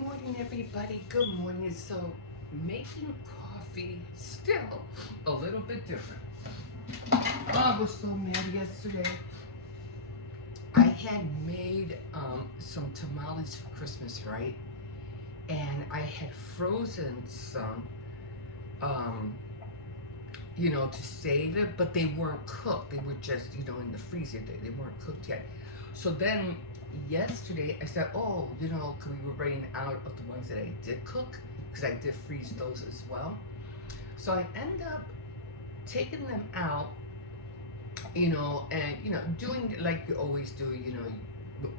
morning, everybody. Good morning. So, making coffee still a little bit different. Oh, I was so mad yesterday. I had made some tamales for Christmas, right? And I had frozen some, um, to save it, but they weren't cooked. They were just, in the freezer. They weren't cooked yet. So then yesterday I said, oh, because we were running out of the ones that I did cook, because I did freeze those as well. So I end up taking them out, and doing like you always do,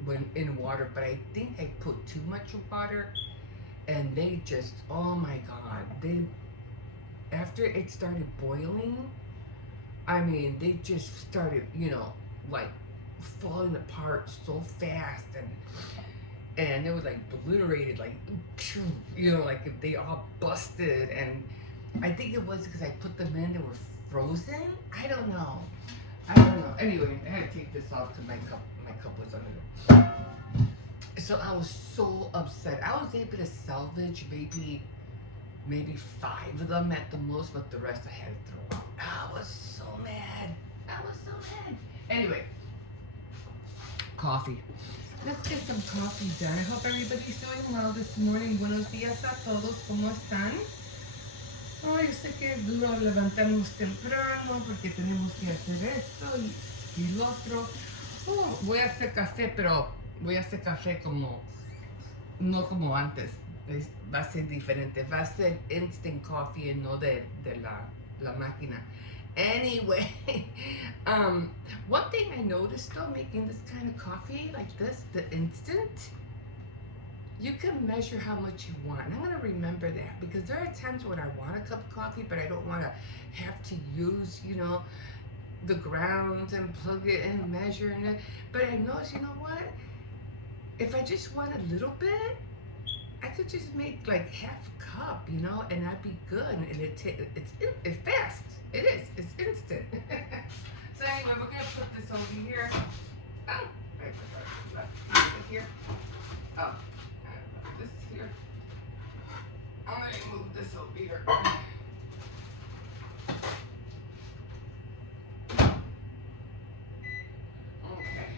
when in water. But I think I put too much water, and they just, oh my God, they after it started boiling, I mean, they just started, like falling apart so fast, and it was like obliterated, like, like if they all busted. And I think it was because I put them in, they were frozen. I don't know. Anyway, I had to take this off because my cup was under there. So I was so upset. I was able to salvage maybe 5 of them at the most, but the rest I had to throw out. I was so mad. Anyway, coffee. Let's get some coffee done. I hope everybody's doing well this morning. Buenos días a todos. ¿Cómo están? Oh, yo sé que es duro levantarnos temprano porque tenemos que hacer esto y lo otro. Oh, voy a hacer café, pero voy a hacer café no como antes. Va a ser diferente. Va a ser instant coffee y no de la máquina. Anyway, one thing I noticed though, making this kind of coffee like this, the instant, you can measure how much you want. And I'm going to remember that, because there are times when I want a cup of coffee, but I don't want to have to use, the grounds and plug it and measure and it. But I noticed, you know what? If I just want a little bit, I could just make like half a cup, and I'd be good. And it's fast. It is. It's instant. So anyway, we're gonna put this over here. Oh, I put it here. Oh, I put this here. I'm gonna move this over here. Okay.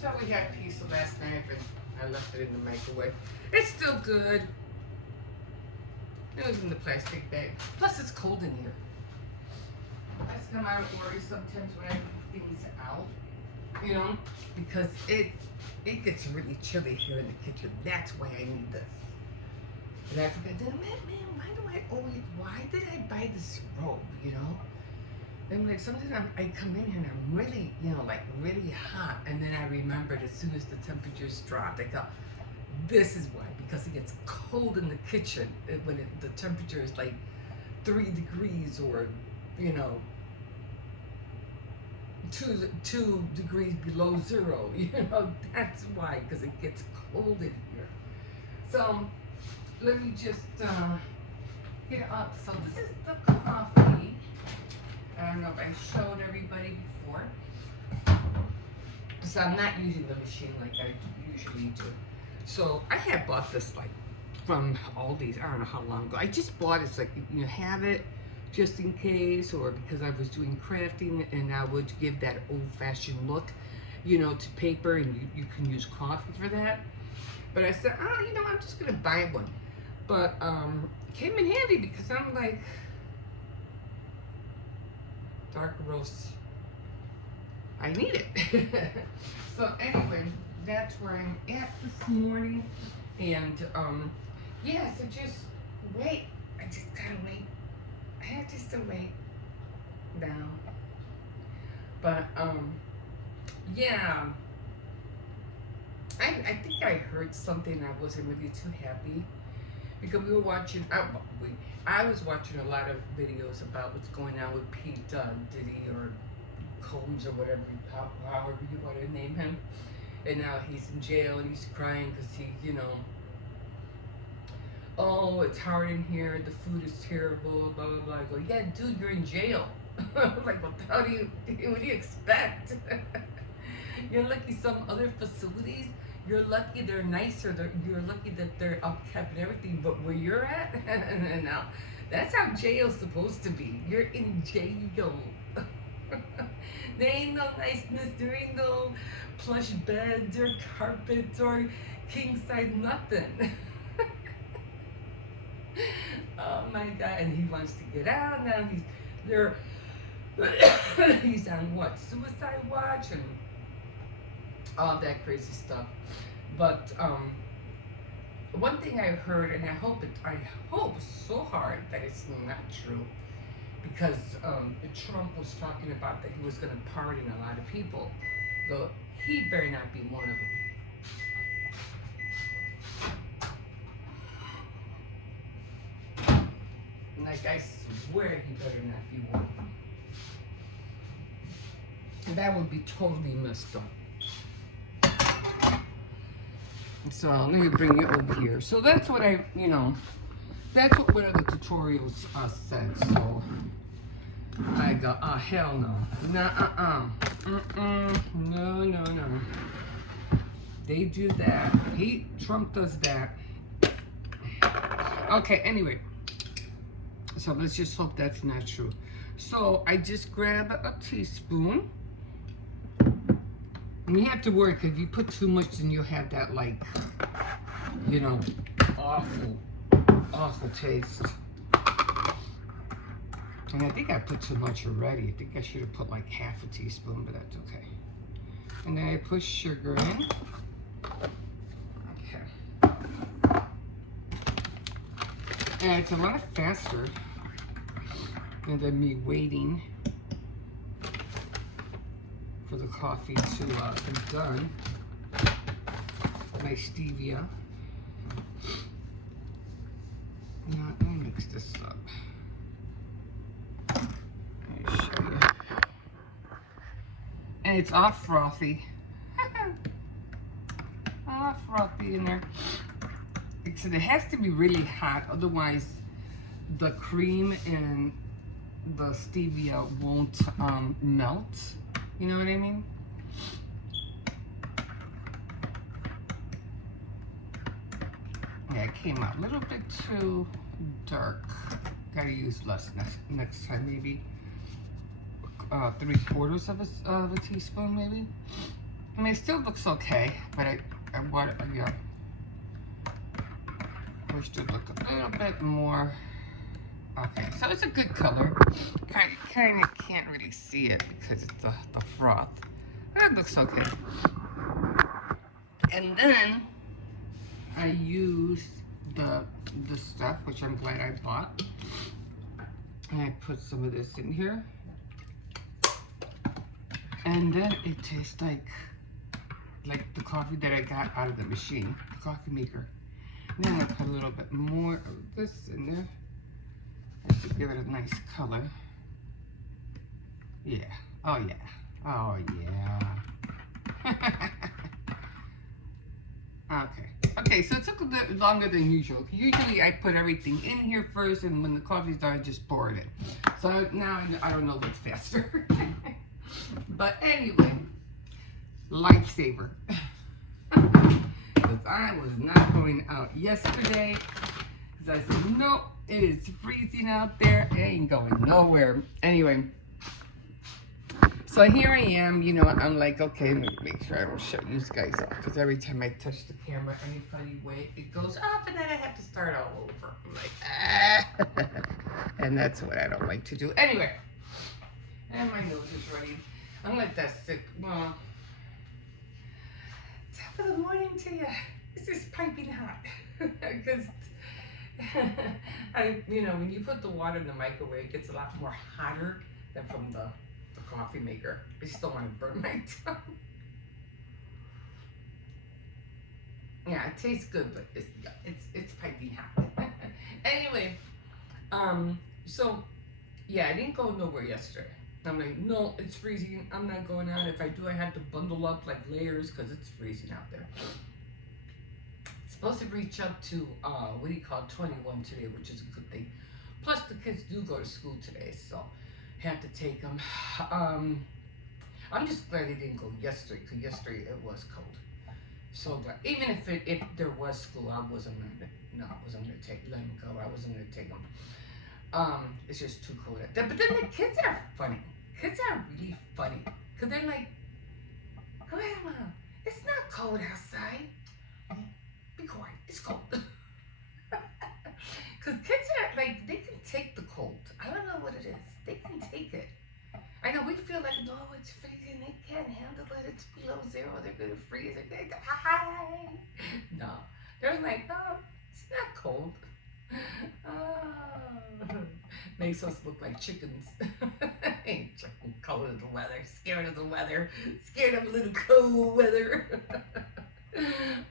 So we had pizza last night, but I left it in the microwave. It's still good. It was in the plastic bag. Plus, it's cold in here. That's come out of worry sometimes when I put things out, because it gets really chilly here in the kitchen. That's why I need this. And I forgot, man, why did I buy this robe, And like sometimes I come in here and I'm really, like really hot, and then I remembered as soon as the temperatures dropped, I go, this is why, because it gets cold in the kitchen when the temperature is like 3 degrees or, 2 degrees below zero, that's why, because it gets cold in here. So let me just get up. So this is the coffee. I don't know if I showed everybody before. So I'm not using the machine like I usually do. So I had bought this like from Aldi's, I don't know how long ago. I just bought it, it's like you have it just in case, or because I was doing crafting and I would give that old-fashioned look, to paper, and you can use coffee for that. But I said, I'm just gonna buy one. But it came in handy because I'm like, dark roast, I need it. So anyway, that's where I'm at this morning. And yeah, so just wait. I just gotta wait. I have just to wait down. But yeah, I think I heard something. I wasn't really too happy because we were watching. I was watching a lot of videos about what's going on with Pete Diddy or Combs or whatever, however you want to name him. And now he's in jail and he's crying because he, oh, it's hard in here, the food is terrible, blah, blah, blah. I go, yeah, dude, you're in jail. Like, what the hell what do you expect? You're lucky some other facilities, You're lucky they're nicer. You're lucky that they're upkept and everything. But where you're at, no, that's how jail's supposed to be. You're in jail. There ain't no niceness. There ain't no plush beds or carpets or king size nothing. Oh my god! And he wants to get out now. They're he's on what, suicide watch and all that crazy stuff. But one thing I heard, and I hope so hard that it's not true, because Trump was talking about that he was going to pardon a lot of people. So he better not be one of them. Like, I swear he better not be one of them. That would be totally messed up. So let me bring you over here. So that's what that's what one of the tutorials said. So I go, oh hell no, no. They do that. Trump does that. Okay, anyway. So let's just hope that's not true. So I just grab a teaspoon. And you have to work. If you put too much, then you'll have that, like, awful taste. And I think I put too much already. I think I should have put like half a teaspoon, but that's okay. And then I put sugar in. Okay. And it's a lot faster than me waiting for the coffee to be done. My stevia. Now, let me mix this up. Let me show you. And it's all frothy. All frothy in there. So it has to be really hot, otherwise the cream and the stevia won't melt. You know what I mean? Yeah, it came out a little bit too dark. Gotta use less next time, maybe 3/4 of a teaspoon, maybe. I mean, it still looks okay, but I want it, wish to look a little bit more. Okay, so it's a good color. Kind of can't really see it because it's the froth. That looks okay. And then I used the stuff, which I'm glad I bought. And I put some of this in here. And then it tastes like the coffee that I got out of the machine, the coffee maker. And then I put a little bit more of this in there, just to give it a nice color. Yeah. Oh yeah. Oh yeah. Okay, so it took a bit longer than usual. Usually I put everything in here first, and when the coffee's done, I just pour it in. So now I don't know what's faster. But anyway, lifesaver. Because I was not going out yesterday. Because I said, no, it is freezing out there. It ain't going nowhere. Anyway, so here I am, I'm like, okay, let me make sure I don't shut you guys off. Because every time I touch the camera any funny way, it goes off and then I have to start all over. I'm like, ah. And that's what I don't like to do. Anyway, and my nose is running. I'm like that sick. Well, top of the morning to you. This is piping hot. Because, when you put the water in the microwave, it gets a lot more hotter than from the coffee maker. I still want to burn my tongue. Yeah, it tastes good, but it's piping hot. Anyway, so yeah, I didn't go nowhere yesterday. I'm like, no, it's freezing. I'm not going out. If I do, I have to bundle up like layers because it's freezing out there. It's supposed to reach up to 21 today, which is a good thing. Plus, the kids do go to school today, so have to take them. I'm just glad they didn't go yesterday, because yesterday it was cold. So that even if there was school, I wasn't gonna no, I wasn't gonna let them go. I wasn't gonna take them. It's just too cold. But then the kids are funny. Kids are really funny because they're like, Grandma, it's not cold outside. Be quiet. It's cold. Because kids are like, they can take the cold. I don't know what it is. They can take it. I know we feel like, no, it's freezing. They can't handle it. It's below zero. They're going to freeze. They're going to die. No. They're like, no, it's not cold. Oh. Makes us look like chickens. Ain't chicken cold of the weather. Scared of the weather. Scared of a little cold weather.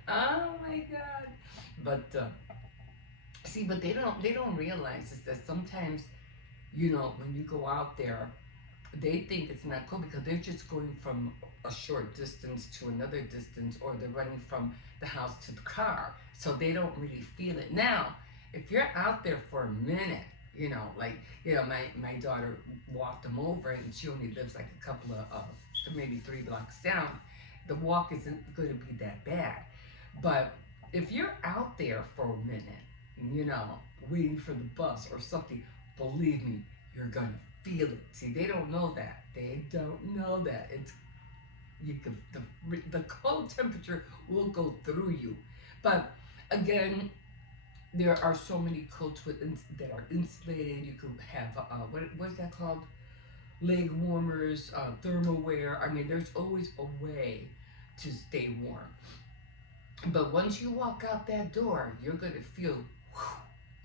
Oh my God. But see, but they don't realize is that sometimes, when you go out there, they think it's not cold because they're just going from a short distance to another distance, or they're running from the house to the car, so they don't really feel it. Now, if you're out there for a minute, my daughter walked them over, and she only lives like a couple of maybe 3 blocks down. The walk isn't going to be that bad, but if you're out there for a minute, waiting for the bus or something, believe me, you're gonna feel it. See, they don't know that. They don't know that. The cold temperature will go through you. But again, there are so many coats that are insulated. You could have what is that called? Leg warmers, thermal wear. I mean, there's always a way to stay warm. But once you walk out that door, you're gonna feel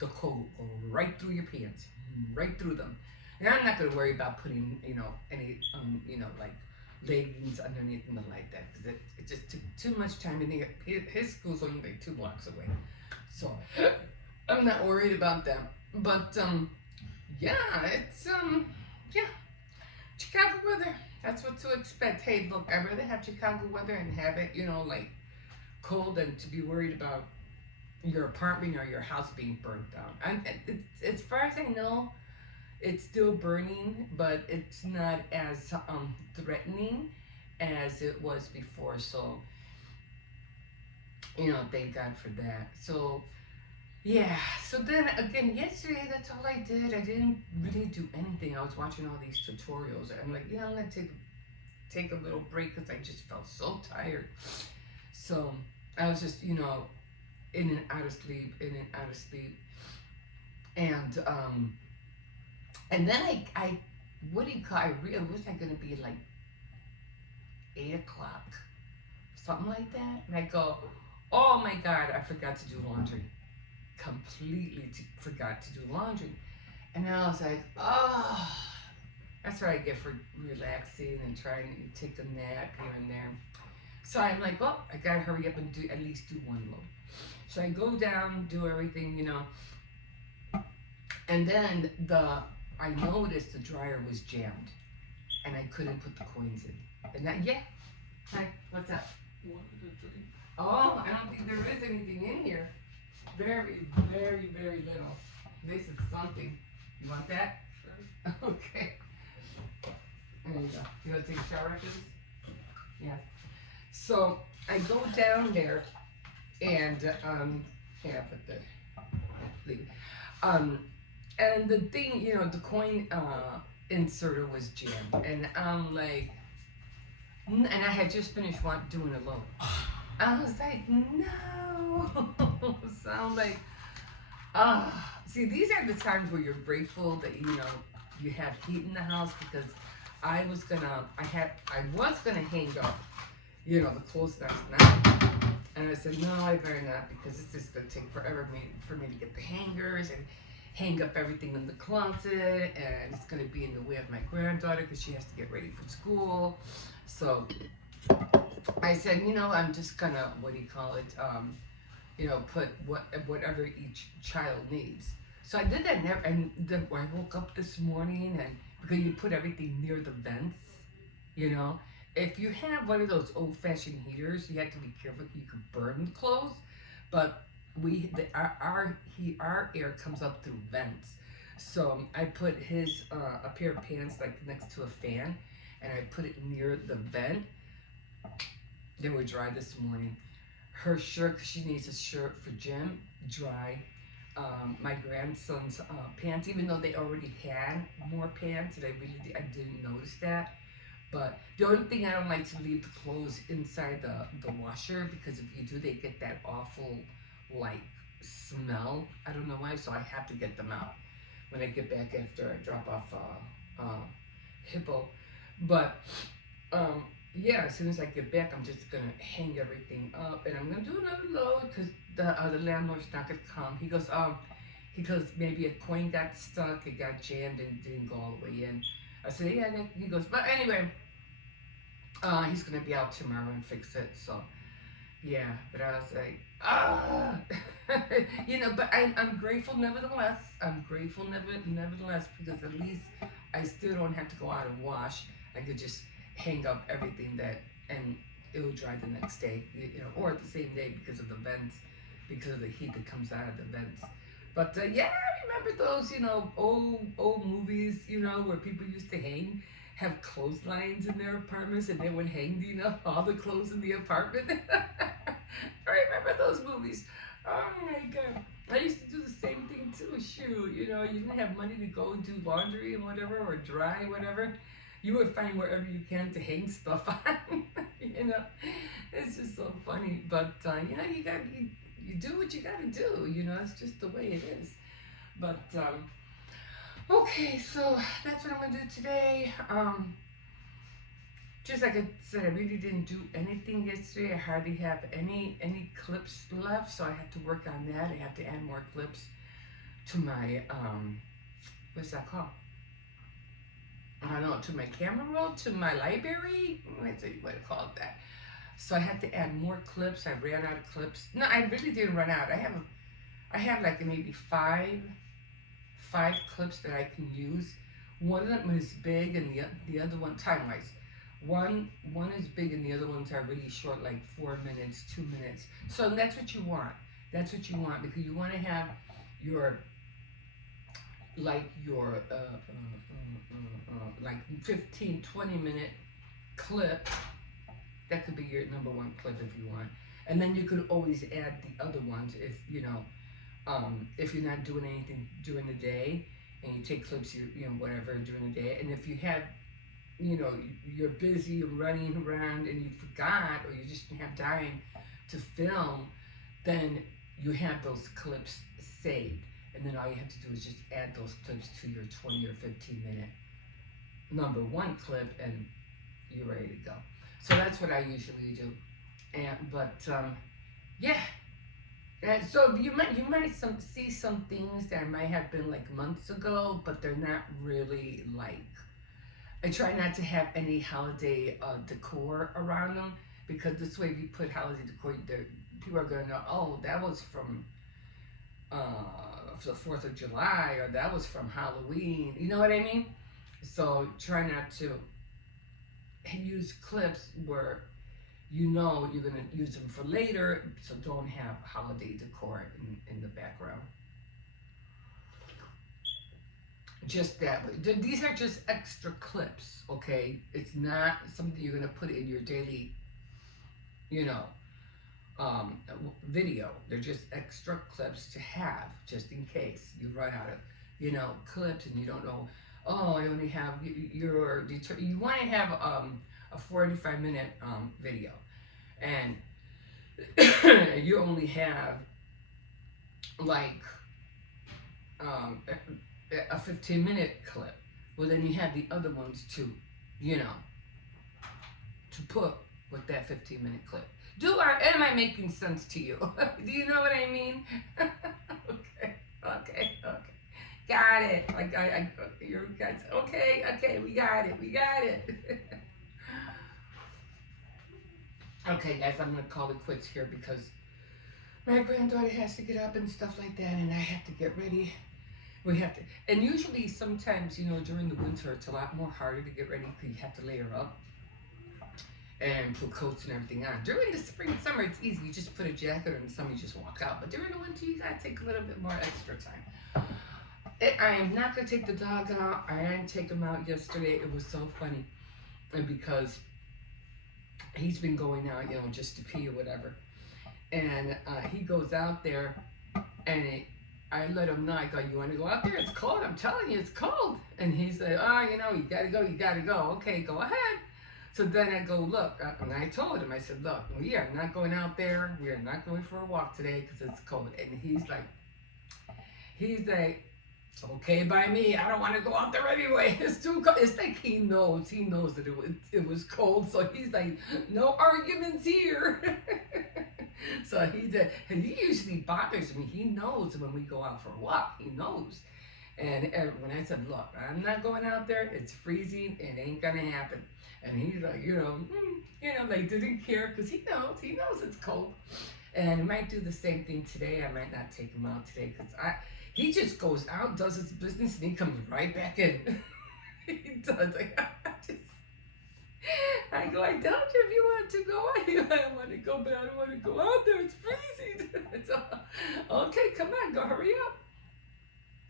the cold go right through your pants, right through them. And I'm not gonna worry about putting, any, like leggings underneath them like that, because it just took too much time. And his school's only like 2 blocks away, so I'm not worried about that. But yeah, it's yeah, Chicago weather. That's what to expect. Hey, look, I'd rather have Chicago weather and have it, like cold than to be worried about your apartment or your house being burnt down. And as far as I know, it's still burning, but it's not as threatening as it was before. So, thank God for that. So, yeah. So then again, yesterday, that's all I did. I didn't really do anything. I was watching all these tutorials. I'm like, I'm gonna take a little break because I just felt so tired. So I was just, in and out of sleep, and then I what do you call? I was I gonna be like 8 o'clock, something like that, and I go, oh my God, I forgot to do laundry, completely forgot to do laundry, and then I was like, oh, that's what I get for relaxing and trying to take a nap here and there. So I'm like, well, I gotta hurry up and at least do one load. So I go down, do everything, and then I noticed the dryer was jammed, and I couldn't put the coins in. And yeah, hi, what's up? Oh, I don't think there is anything in here. Very, very, very little. This is something. You want that? Sure. Okay. There you go. You want to take a shower after this? Yeah. So I go down there, and yeah, but and the thing, the coin inserter was jammed, and I'm like, and I had just finished doing a load. I was like, no. So I'm like, see, these are the times where you're grateful that you have heat in the house, because I was gonna hang up, the clothes last night, and I said, no, I better not, because it's just gonna take forever for me to get the hangers and hang up everything in the closet, and it's gonna be in the way of my granddaughter because she has to get ready for school. So I said, I'm just gonna, put whatever each child needs. So I did that, and then I woke up this morning, and because you put everything near the vents, if you have one of those old-fashioned heaters, you have to be careful. You could burn the clothes, but our air comes up through vents. So I put a pair of pants like next to a fan, and I put it near the vent. They were dry this morning. her shirt, because she needs a shirt for gym, dry. My grandson's pants, even though they already had more pants, and I didn't notice that. But the only thing I don't like to leave the clothes inside the washer, because if you do, they get that awful like smell. I don't know why, so I have to get them out when I get back after I drop off Hippo. But um, yeah, as soon as I get back, I'm just gonna hang everything up, and I'm gonna do another load because the landlord's not gonna come. He goes, maybe a coin got stuck, it got jammed, and didn't go all the way in. I said, yeah. He goes, but anyway, he's gonna be out tomorrow and fix it. So yeah, but I was like, ah, but I'm grateful nevertheless. I'm grateful nevertheless because at least I still don't have to go out and wash. I could just hang up everything and it'll dry the next day, or the same day because of the vents, because of the heat that comes out of the vents. But yeah, I remember those, old movies, where people used to have clotheslines in their apartments, and they would hang, all the clothes in the apartment. I remember those movies. Oh my god. I used to do the same thing too. Shoot, you didn't have money to go and do laundry and whatever, or dry, whatever. You would find wherever you can to hang stuff on. It's just so funny. But you do what you gotta do. It's just the way it is. But okay, so that's what I'm gonna do today. Just like I said, I really didn't do anything yesterday. I hardly have any clips left, so I have to work on that. I have to add more clips to my what's that called? I don't know, to my camera roll, to my library. What do you call it that? So I had to add more clips. I ran out of clips. No, I really didn't run out. I have like maybe five clips that I can use. One of them is big, and the other one, time wise, one is big and the other ones are really short, like 4 minutes, 2 minutes. So that's what you want. That's what you want, because you want to have your like 15-20 minute clip. That could be your number one clip if you want, and then you could always add the other ones if if you're not doing anything during the day, and you take clips, whatever during the day. And if you have, you're busy running around and you forgot, or you just didn't have time to film, then you have those clips saved, and then all you have to do is just add those clips to your 20 or 15 minute number one clip, and you're ready to go. So that's what I usually do. Yeah. And so you might see some things that might have been like months ago, but they're not really like. I try not to have any holiday decor around them, because this way, if you put holiday decor, people are going to know, oh, that was from the 4th of July, or that was from Halloween. You know what I mean? So try not to use clips where you're going to use them for later, so don't have holiday decor in the background. Just that way. These are just extra clips, okay? It's not something you're going to put in your daily, video. They're just extra clips to have, just in case you run out of, clips, and you don't know, oh, I only have, you want to have a 45-minute video, and you only have like a 15-minute clip. Well, then you have the other ones to put with that 15-minute clip. Am I making sense to you? Do you know what I mean? Okay. Got it. Like you guys. Okay. We got it. Okay, guys, I'm gonna call it quits here because my granddaughter has to get up and stuff like that, and I have to get ready. We have to, and usually sometimes, during the winter, it's a lot more harder to get ready because you have to layer up and put coats and everything on. During the spring and summer, it's easy. You just put a jacket on, and summer you just walk out. But during the winter, you gotta take a little bit more extra time. I am not gonna take the dog out. I didn't take him out yesterday. It was so funny, and because he's been going out, just to pee or whatever. And he goes out there, and I let him know. I go, you want to go out there? It's cold. I'm telling you, it's cold. And he's like, oh, you gotta go. You gotta go. Okay, go ahead. So then I go, look, and I told him, I said, look, we are not going out there. We are not going for a walk today because it's cold. And he's like, okay by me. I don't want to go out there anyway. It's too cold. It's like he knows that it was cold. So he's like, no arguments here. So he did, and he usually bothers me. He knows when we go out for a walk. He knows. And when I said, look, I'm not going out there. It's freezing. It ain't gonna happen. And he's like, like didn't care because he knows it's cold. And he might do the same thing today. I might not take him out today because he just goes out, does his business, and he comes right back in. He does. I go, I told you if you wanted to go. I want to go, but I don't want to go out there. It's freezing. So, okay, come on, go, hurry up.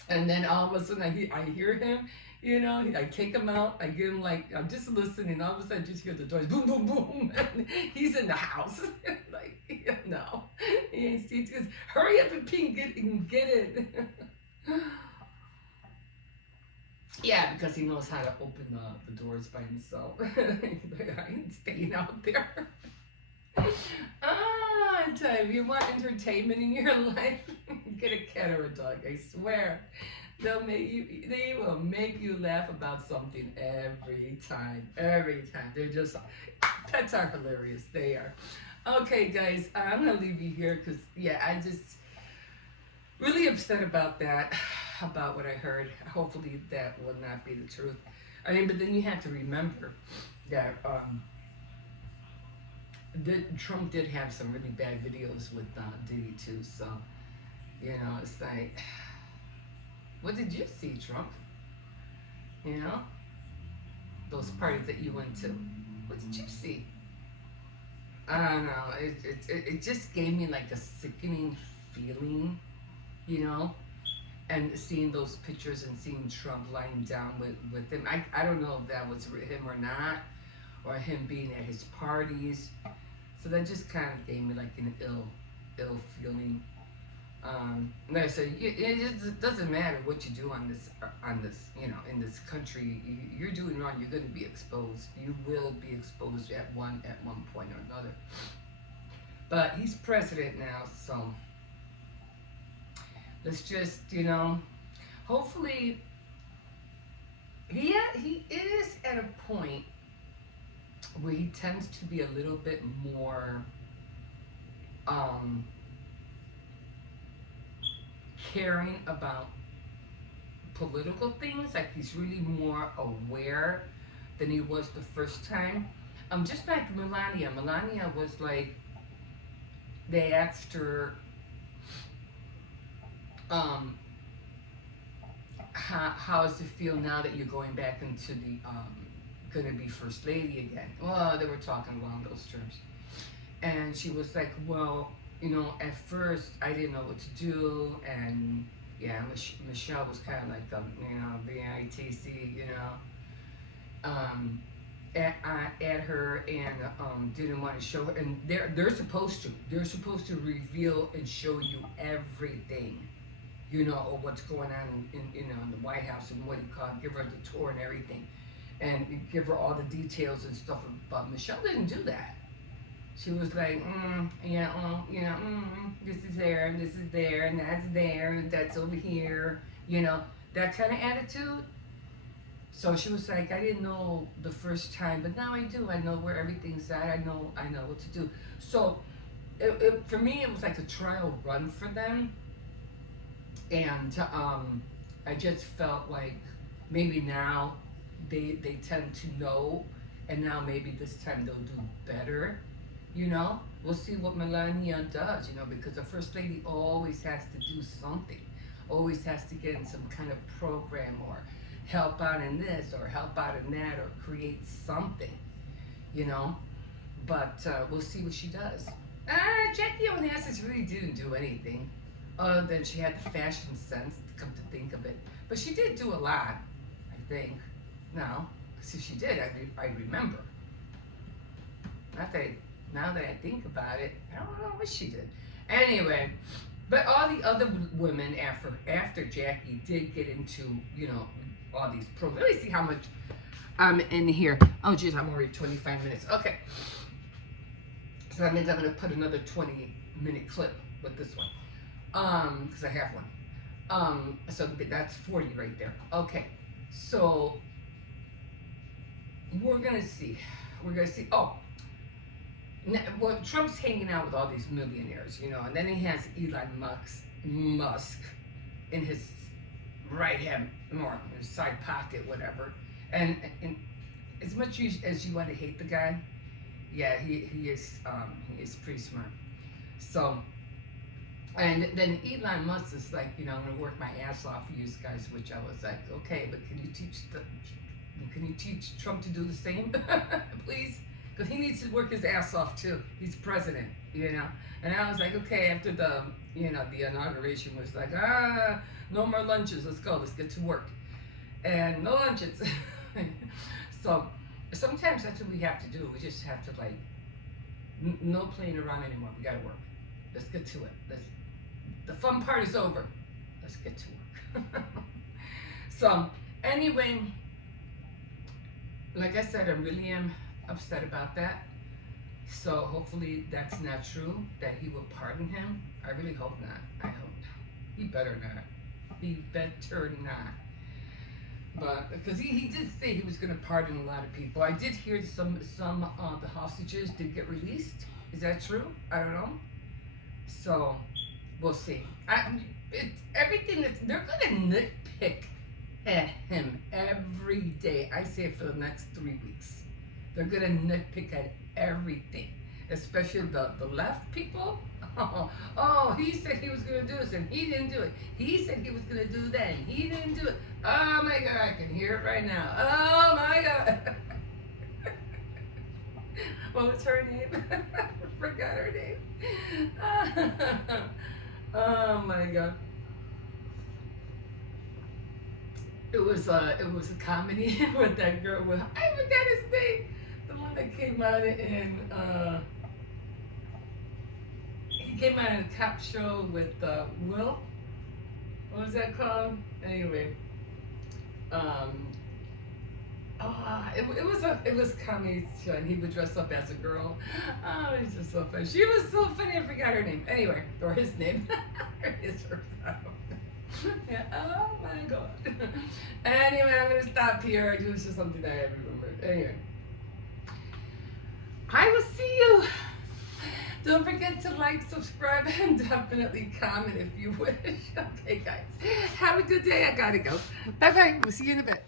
And then all of a sudden I hear him, I take him out, I give him I'm just listening, all of a sudden I just hear the doors, boom, boom, boom, and he's in the house. No, he ain't seen, just hurry up and get in. Yeah, because he knows how to open the doors by himself. He's like, I ain't staying out there. I tell you, if you want entertainment in your life, get a cat or a dog. I swear, they will make you laugh about something every time. Every time. Pets are hilarious. They are. Okay, guys, I'm gonna leave you here because I just really upset about that, about what I heard. Hopefully, that will not be the truth. I mean, but then you have to remember that. Trump did have some really bad videos with Diddy too, so it's like, what did you see, Trump? Those parties that you went to, what did you see? I don't know. It just gave me like a sickening feeling, and seeing those pictures and seeing Trump lying down with him. I don't know if that was him or not, or him being at his parties. So that just kind of gave me like an ill feeling. Like I said, it doesn't matter what you do on this, in this country. You're doing wrong. You're going to be exposed. You will be exposed at one point or another. But he's president now, so let's just, hopefully, he is at a point where he tends to be a little bit more caring about political things. Like he's really more aware than he was the first time. Just like Melania. Melania was like, they asked her how does it feel now that you're going back into the gonna be first lady again? Well, they were talking along those terms, and she was like, well, at first I didn't know what to do, and Michelle was kind of like BITC, at her, and didn't want to show her, and they're supposed to reveal and show you everything, of what's going on in the White House, and give her the tour and everything, and give her all the details and stuff. But Michelle didn't do that. She was like, this is there, and this is there, and that's there, and that's over here, that kind of attitude. So she was like, I didn't know the first time, but now I do. I know where everything's at. I know what to do. So for me, it was like a trial run for them. And I just felt like maybe now they tend to know, and now maybe this time they'll do better. We'll see what Melania does, because the first lady always has to do something, always has to get in some kind of program, or help out in this, or help out in that, or create something, But we'll see what she does. Jackie Onassis really didn't do anything, other than she had the fashion sense, to come to think of it. But she did do a lot, I think. No, because if she did, I remember. Not that Now that I think about it, I don't know what she did. Anyway, but all the other women after Jackie did get into, all these pros. Let me see how much I'm in here. Oh, geez, I'm already 25 minutes. Okay. So that means I'm going to put another 20-minute clip with this one. Because I have one. So that's 40 right there. Okay. So we're going to see. Oh, well, Trump's hanging out with all these millionaires, and then he has Elon Musk in his right hand, or his side pocket, whatever. And as much as you want to hate the guy, yeah, he is pretty smart. So, and then Elon Musk is like, I'm gonna work my ass off for you guys, which I was like, okay, but can you teach Trump to do the same, please? Because he needs to work his ass off too. He's president, And I was like, okay, after the inauguration was like, no more lunches. Let's go. Let's get to work. And no lunches. So sometimes that's what we have to do. We just have to no playing around anymore. We got to work. Let's get to it. The fun part is over. Let's get to work. So anyway, like I said, I really am upset about that. So hopefully that's not true, that he will pardon him. I really hope not. I hope he better not. He better not. But because he did say he was going to pardon a lot of people. I did hear some of the hostages did get released. Is that true? I don't know. So we'll see. Everything they're going to nitpick at him every day. I say it for the next 3 weeks. They're going to nitpick at everything, especially the left people. Oh, he said he was going to do this and he didn't do it. He said he was going to do that and he didn't do it. Oh my God, I can hear it right now. Oh my God. What was her name? I forgot her name. Oh my God. It was a comedy with that girl with, I forgot his name. The one that came out in he came out in a cop show with Will. What was that called? Anyway, it was comedy show, and he would dress up as a girl. Oh, he's just so funny. She was so funny. I forgot her name. Anyway, or his name. Yeah. Oh my God. Anyway, I'm gonna stop here. It was just something that I remembered. Anyway, I will see you. Don't forget to like, subscribe, and definitely comment if you wish. Okay, guys. Have a good day. I gotta go. Bye bye. We'll see you in a bit.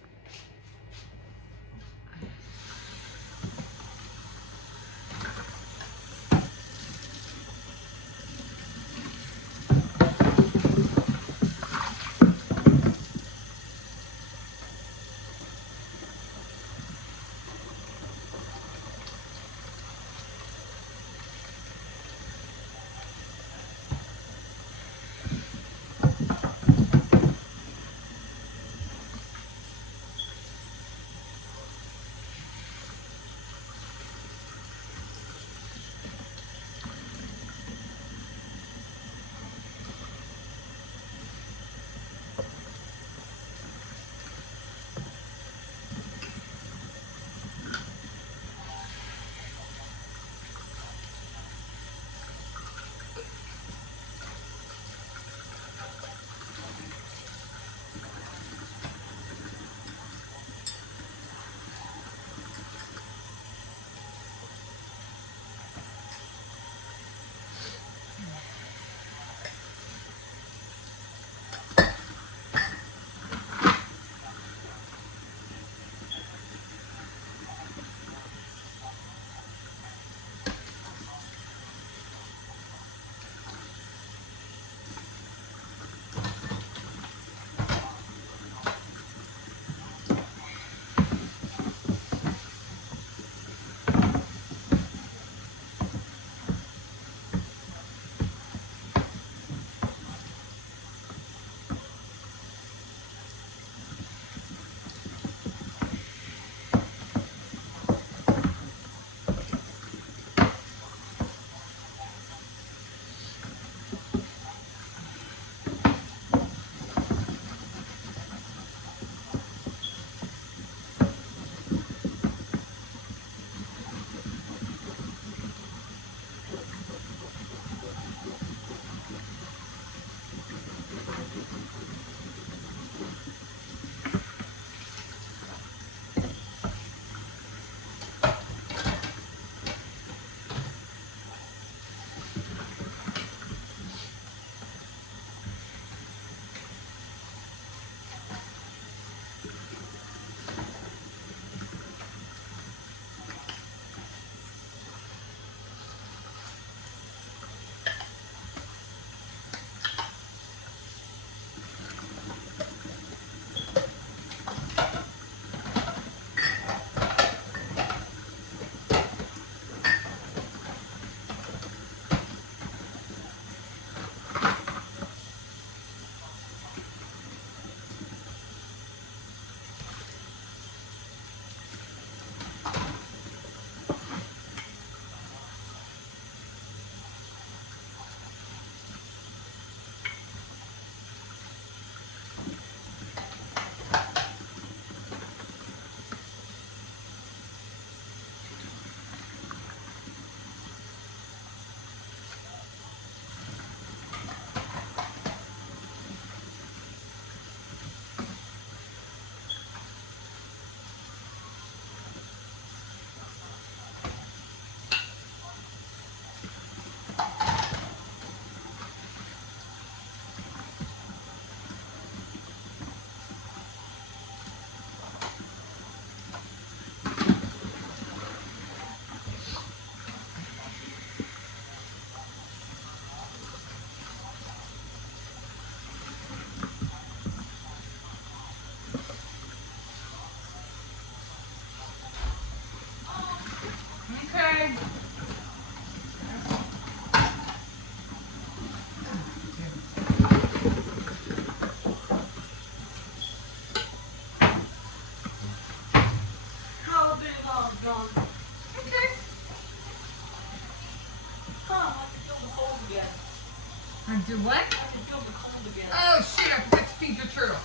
Do what? I can feel the cold again. Oh shit, I forgot to feed your turtle.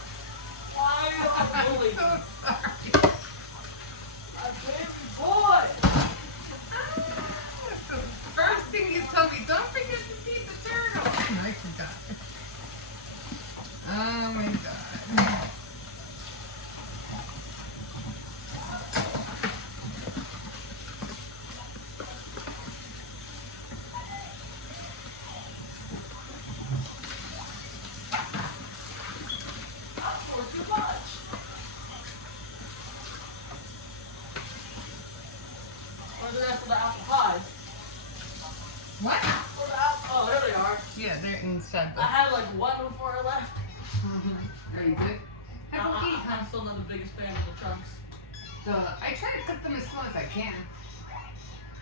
Why are you bullying me? So sorry. My baby boy! The first thing you told me, don't forget to feed the turtle. And I forgot. Oh my god. Where's the rest of the apple pies? What? Where's the apple? Oh, there they are. Yeah, they're inside I had like one before I left. Are you good? Have a eat, huh? I'm still not the biggest fan of the chunks. I try to cook them as small as I can.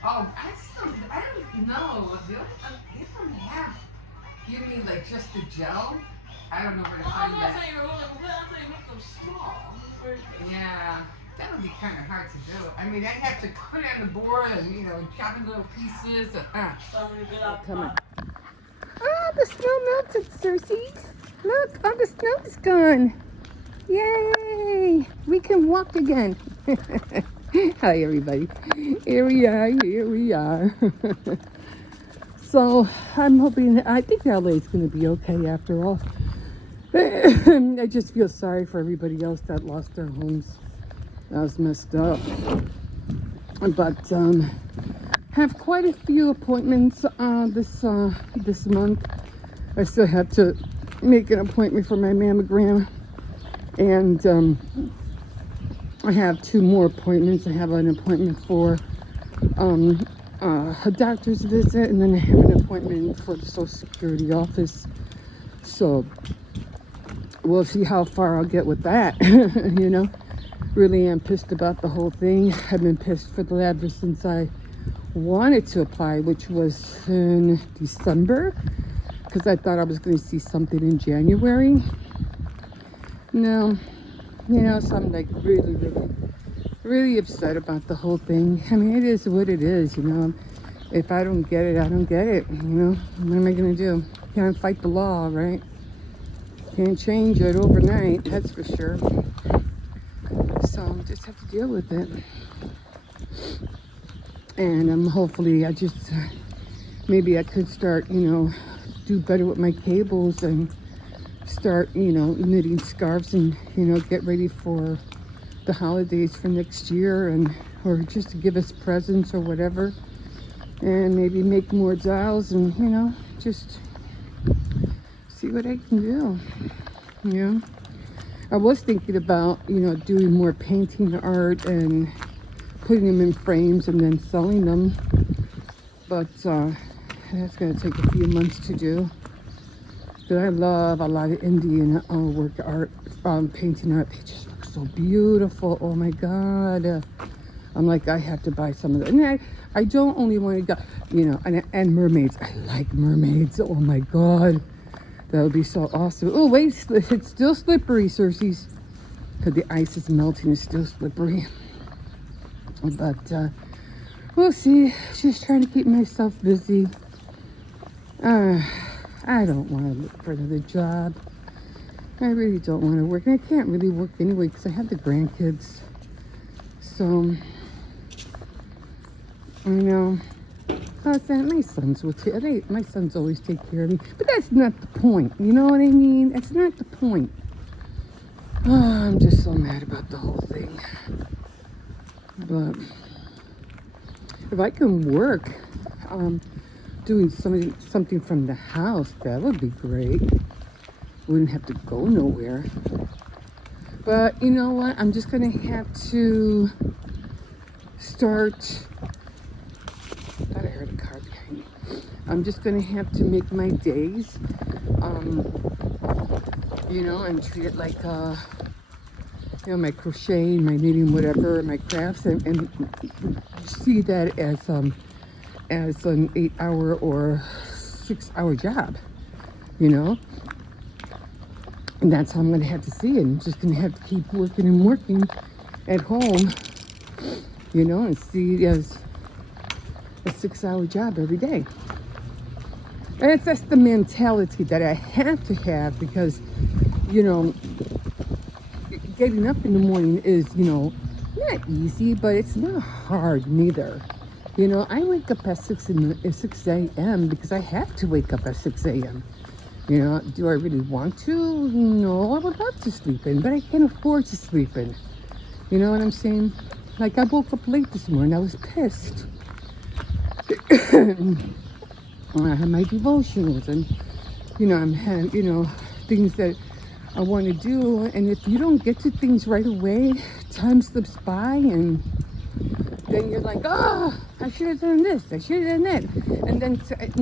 Oh, I don't know. They don't have. You mean like just the gel? I don't know where to Well, I'm find not that. saying you're rolling them, I'm saying make them small. Yeah, that would be kind of hard to do. I mean, I'd have to put it on the board and, chop in little pieces. Come on. Oh, the snow melted, Cersei. Look, all the snow's gone. Yay! We can walk again. Hi, everybody. Here we are. So, I'm hoping, I think LA is going to be okay after all. I just feel sorry for everybody else that lost their homes. That was messed up. But, have quite a few appointments this month. I still have to make an appointment for my mammogram, and I have 2 more appointments. I have an appointment for a doctor's visit, and then I have an appointment for the Social Security office. So we'll see how far I'll get with that. Really am pissed about the whole thing. I've been pissed ever since I wanted to apply, which was in December, because I thought I was going to see something in January. No, so I'm like really upset about the whole thing. I mean, it is what it is, If I don't get it, I don't get it, What am I going to do? Can't fight the law, right? Can't change it overnight, that's for sure. So just have to deal with it. And hopefully maybe I could start, do better with my cables and start, knitting scarves and, get ready for the holidays for next year, or just to give us presents or whatever, and maybe make more dials and, just see what I can do. I was thinking about, doing more painting art and putting them in frames and then selling them, but that's going to take a few months to do. But I love a lot of Indian work art, painting art. They just look so beautiful. Oh my god, I'm like, I have to buy some of them. And I don't only want to go, and mermaids. I like mermaids. Oh my god, that would be so awesome. Oh wait, it's still slippery, Cersei's, because the ice is melting. It's still slippery. But we'll see. Just trying to keep myself busy. I don't want to look for another job. I really don't want to work. And I can't really work anyway because I have the grandkids. So, my sons will my sons always take care of me. But that's not the point. You know what I mean? That's not the point. Oh, I'm just so mad about the whole thing. But if I can work, doing something from the house, that would be great. Wouldn't have to go nowhere. But you know what? I'm just gonna have to start. I thought I heard a car behind me. I'm just gonna have to make my days, and treat it like my crochet, my knitting, whatever, my crafts, and see that as an 8-hour or 6-hour job, and that's how I'm going to have to see it. I'm just going to have to keep working at home, and see it as a 6-hour job every day. And it's just the mentality that I have to have because, you know, getting up in the morning is, you know, not easy, but it's not hard neither. You know, I wake up at 6 a.m. because I have to wake up at 6 a.m. You know, do I really want to? No, I would love to sleep in, but I can't afford to sleep in. You know what I'm saying? Like, I woke up late this morning. I was pissed. I had my devotionals and, you know, I'm having, you know, things that I want to do. And if you don't get to things right away, time slips by and then you're like, oh, I should have done this. I should have done that. And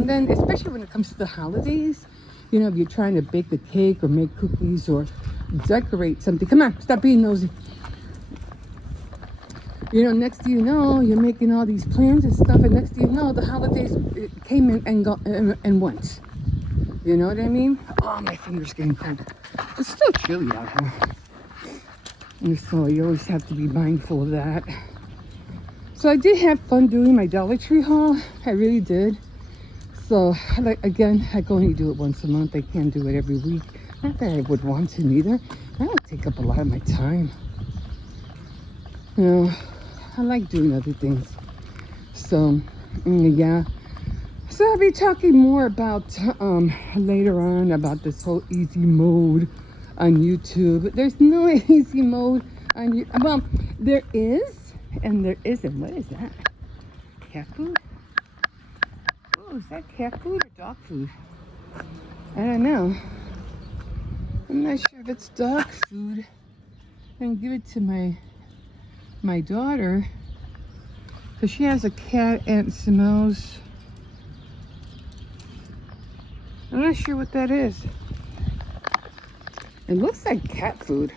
then, especially when it comes to the holidays, you know, if you're trying to bake a cake or make cookies or decorate something. Come on, stop being nosy. You know, next thing you know, you're making all these plans and stuff, and next thing you know, the holidays came in and went. You know what I mean? Oh, my finger's getting cold. It's still chilly out here. And so you always have to be mindful of that. So I did have fun doing my Dollar Tree haul. I really did. So, again, I can only do it once a month. I can't do it every week. Not that I would want to neither. That would take up a lot of my time. You know, I like doing other things. So, yeah. So I'll be talking more about later on about this whole easy mode on YouTube. There's no easy mode on YouTube. Well, there is and there isn't. What is that? Cat food? Oh, is that cat food or dog food? I don't know. I'm not sure if it's dog food. I'm gonna give it to my daughter because she has a cat and it smells. I'm not sure what that is. It looks like cat food.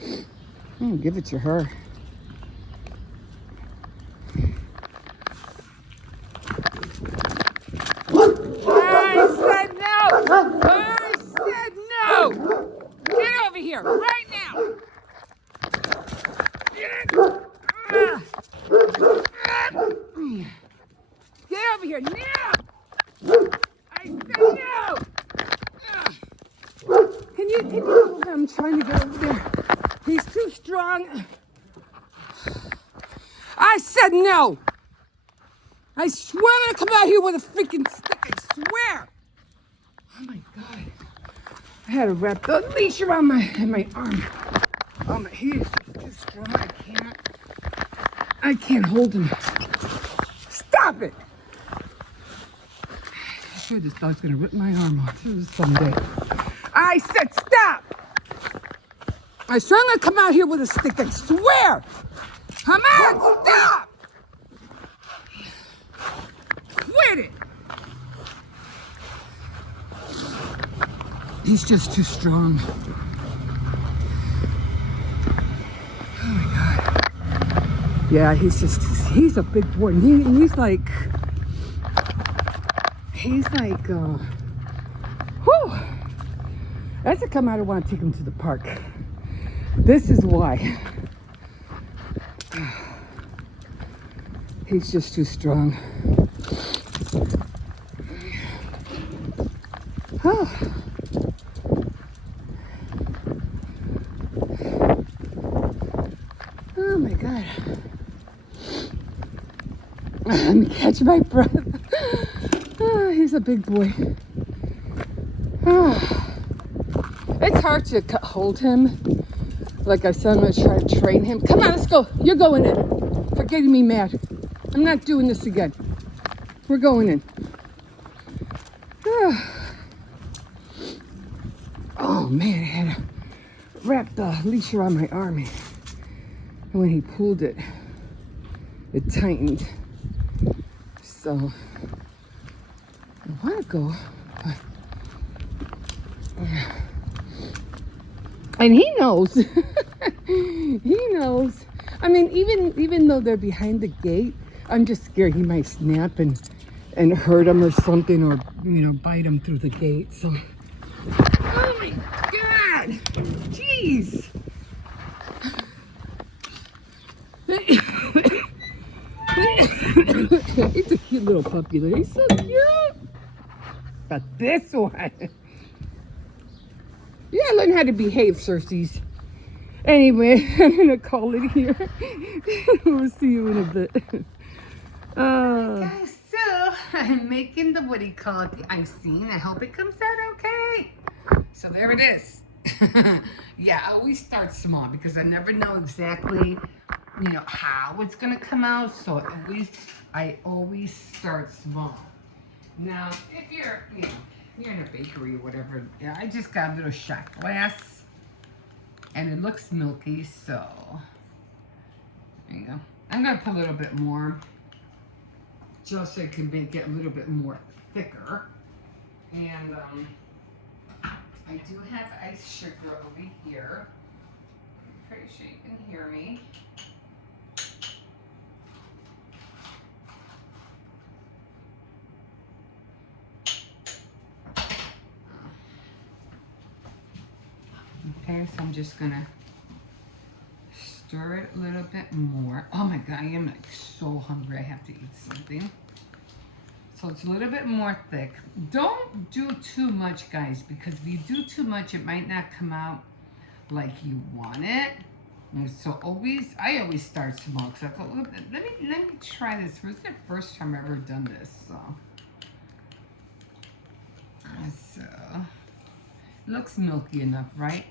I'm gonna give it to her. I said no! I said no! Get over here right now! Get over here now! I said no! Can you move? I'm trying to get over there. He's too strong. I said no! I swear I'm gonna come out here with a freaking stick. I swear! Oh my god. I had to wrap the leash around my arm. Oh my, he is just too strong. I can't hold him. Stop it! I'm sure this dog's gonna rip my arm off someday. I said stop! I swear I'm gonna come out here with a stick. I swear! Come on, stop! Quit it! He's just too strong. Oh my god. Yeah, he's a big boy. He's like, whew. That's the come out I want to take him to the park. This is why. He's just too strong. Oh. Oh my god. Let me catch my breath. Oh, he's a big boy. Oh. It's hard to hold him. Like I said, I'm going to try to train him. Come on, let's go. You're going in. For getting me mad. I'm not doing this again. We're going in. Oh man, I had to wrap the leash around my arm. And when he pulled it, it tightened. So I want to go. And he knows. He knows. I mean, even though they're behind the gate, I'm just scared he might snap and hurt him or something, or bite him through the gate. So, oh my god, jeez. It's a cute little puppy. He's so cute. about this one. Yeah, learn how to behave, Circes. Anyway, I'm gonna call it here. We'll see you in a bit. Guys, so I'm making the, what do you call it, the icing. I hope it comes out okay. So there it is. Yeah, I always start small because I never know exactly, you know, how it's gonna come out. So I always start small. Now, if you're, you know, you're in a bakery or whatever, yeah, I just got a little shot glass, and it looks milky. So there you go. I'm gonna put a little bit more, just so it can make it a little bit more thicker. And I do have ice sugar over here. I'm pretty sure you can hear me. Okay, so I'm just gonna stir it a little bit more. Oh my God, I am like so hungry. I have to eat something. So it's a little bit more thick. Don't do too much, guys, because if you do too much, it might not come out like you want it. And so I always start small because I thought, well, let me try this. This is the first time I've ever done this. So it looks milky enough, right?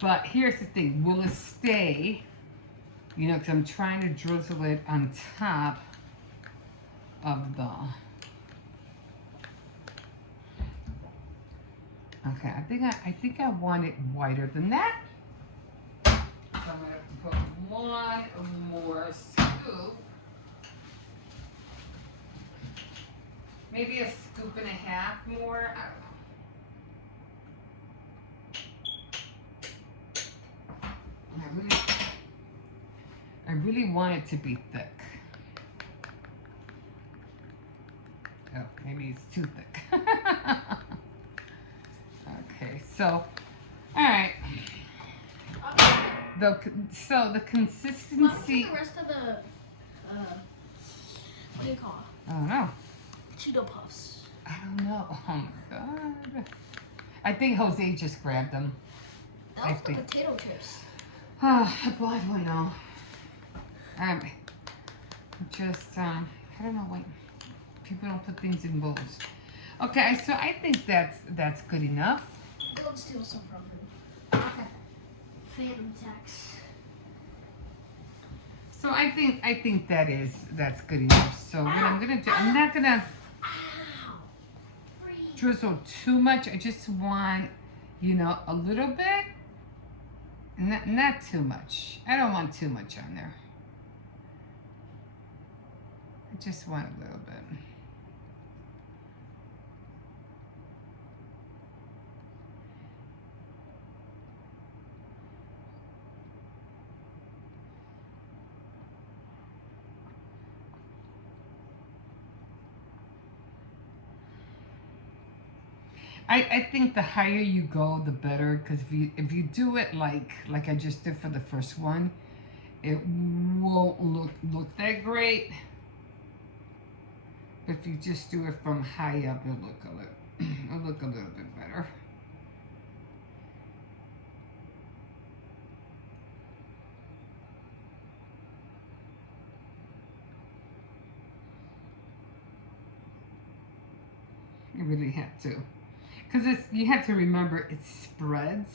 But here's the thing: will it stay? You know, because I'm trying to drizzle it on top of the. Okay, I think I want it whiter than that. So I'm gonna put one more scoop. Maybe a scoop and a half more. I don't know. I really want it to be thick. Oh, maybe it's too thick. Okay, so, all right. So the consistency. Mom, what's the rest of the, what do you call it? I don't know. Cheeto Puffs. I don't know. Oh my God. I think Jose just grabbed them. That was the potato chips. Well, I don't know. Just, I don't know, like, people don't put things in bowls. Okay, so I think that's good enough. Go steal some from him. Okay. Phantom tax. So I think that's good enough. So what I'm gonna do, I'm not gonna drizzle too much. I just want, you know, a little bit, not too much. I don't want too much on there. I just want a little bit. I think the higher you go, the better. Because if you do it like I just did for the first one, it won't look that great. But if you just do it from high up, it'll look a little bit better. You really have to. Because you have to remember it spreads.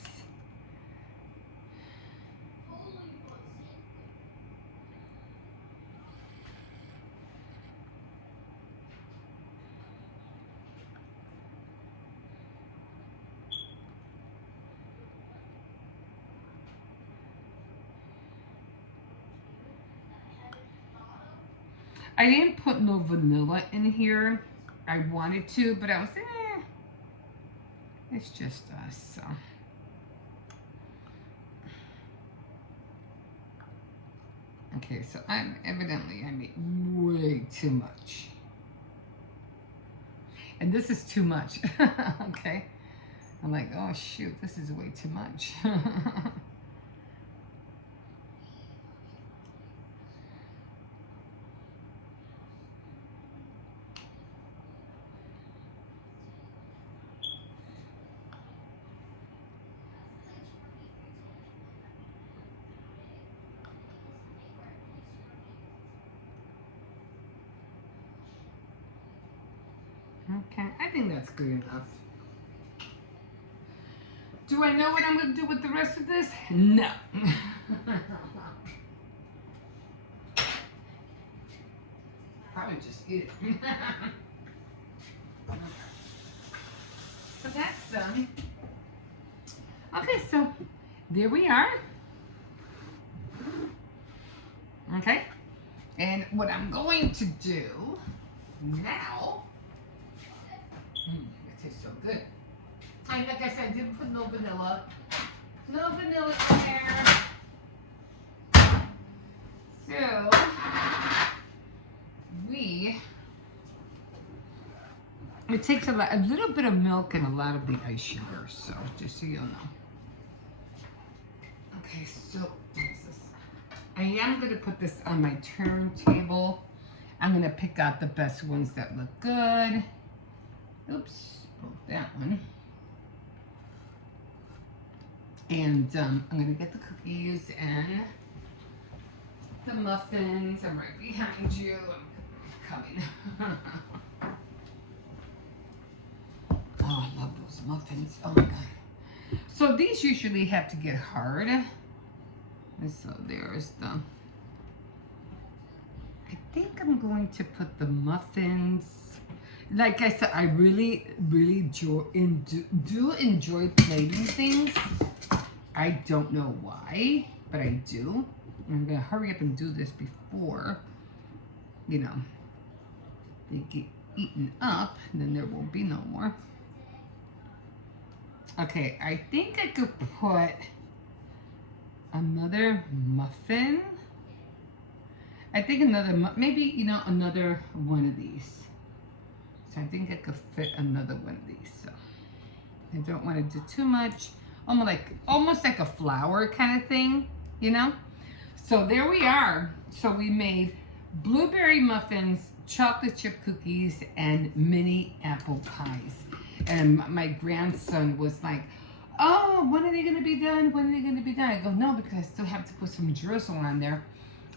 I didn't put no vanilla in here. I wanted to, but I was it's just us, so. Okay, so I made way too much. And this is too much, okay? I'm like, oh shoot, this is way too much. think that's good enough. Do I know what I'm going to do with the rest of this? No. Probably just eat it. So that's done. Okay, so there we are. Okay. And what I'm going to do now, it tastes so good. And like I said, I didn't put no vanilla. No vanilla in there. So, it takes a little bit of milk and a lot of the ice sugar, so just so you'll know. Okay, so what's this? I am going to put this on my turntable. I'm going to pick out the best ones that look good. Oops, broke that one. And I'm going to get the cookies and the muffins. I'm right behind you. I'm coming. Oh, I love those muffins. Oh my god. So these usually have to get hard. And so there's the... I think I'm going to put the muffins... Like I said, I really do enjoy plating things. I don't know why, but I do. I'm going to hurry up and do this before, you know, they get eaten up, and then there won't be no more. Okay, I think I could put another muffin. I think another, maybe, you know, another one of these. So I think I could fit another one of these. So I don't want to do too much. Almost like a flower kind of thing, you know? So there we are. So we made blueberry muffins, chocolate chip cookies, and mini apple pies. And my grandson was like, oh, when are they going to be done? When are they going to be done? I go, no, because I still have to put some drizzle on there.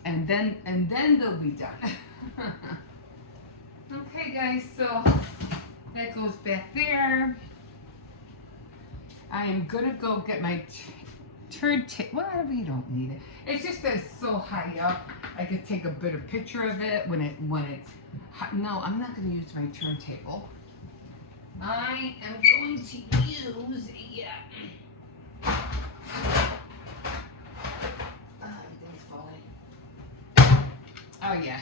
And then they'll be done. Okay, guys, so that goes back there. I am going to go get my turntable. Whatever, you don't need it. It's just that it's so high up. I could take a better picture of it when it's hot. No, I'm not going to use my turntable. I am going to use, everything's falling. Oh yeah.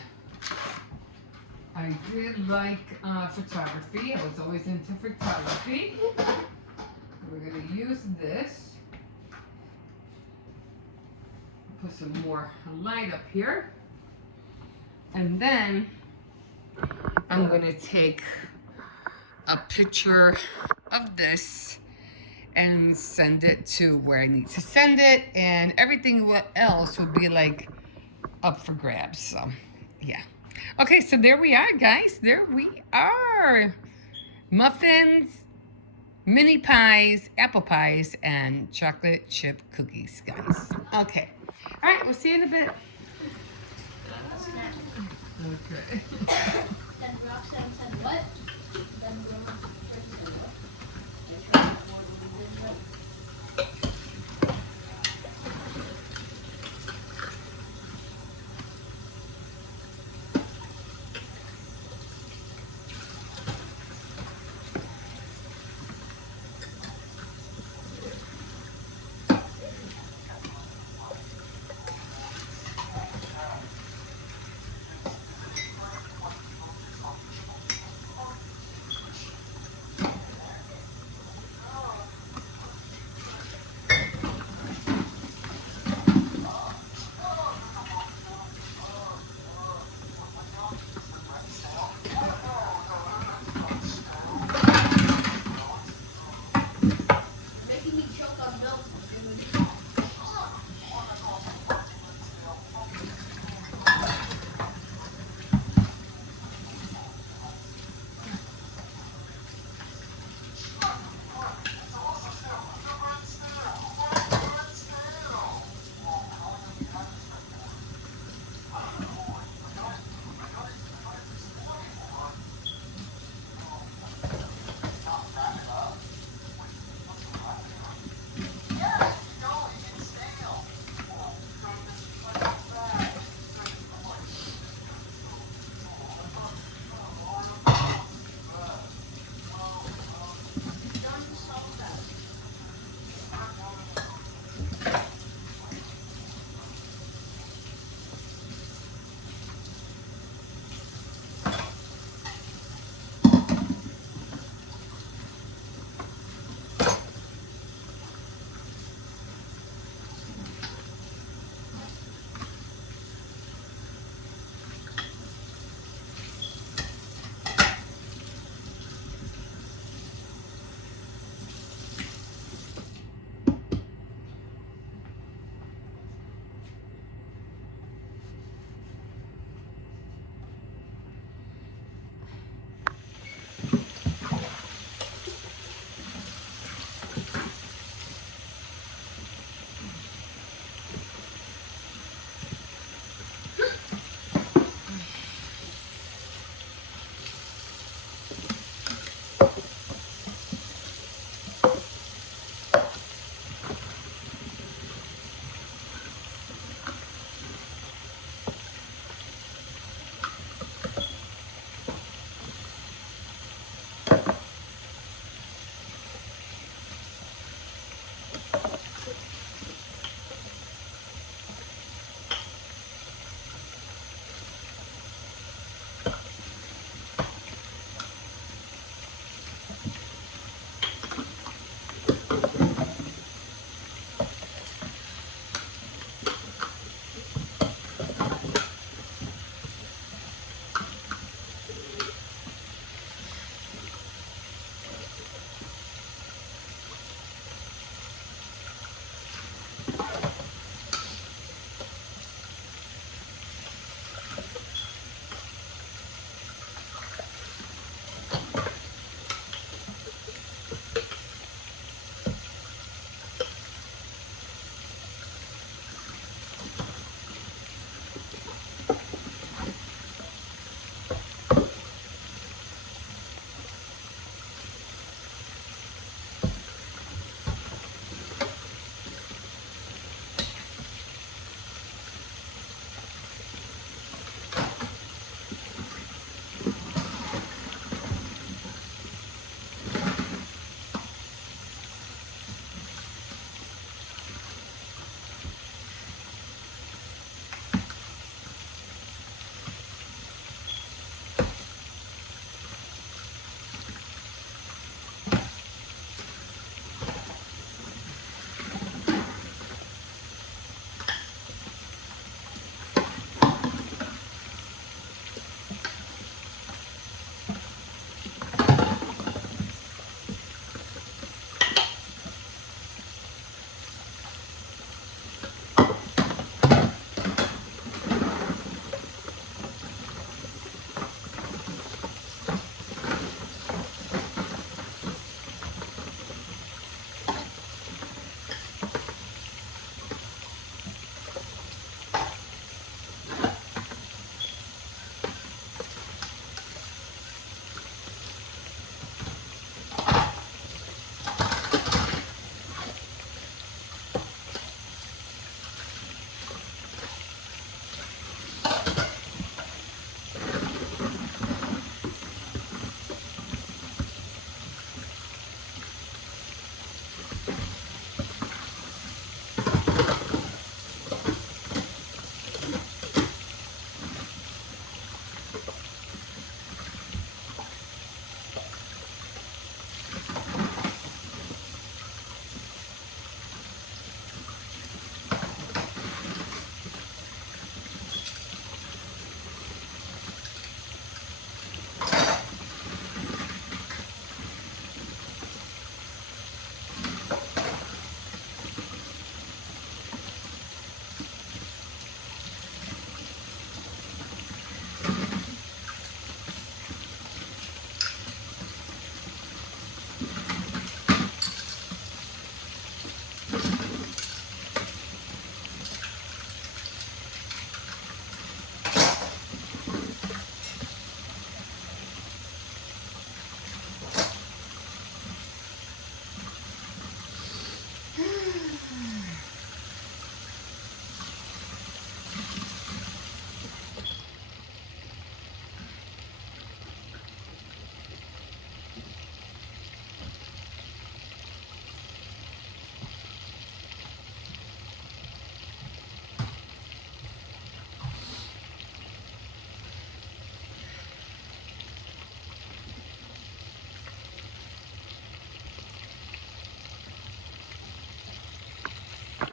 I did like photography. I was always into photography. We're gonna use this. Put some more light up here. And then I'm gonna take a picture of this and send it to where I need to send it, and everything else would be like up for grabs. So yeah. Okay, so there we are, guys. There we are. Muffins, mini pies, apple pies, and chocolate chip cookies, guys. Okay. All right, we'll see you in a bit. Okay. Then Roxanne said what? Then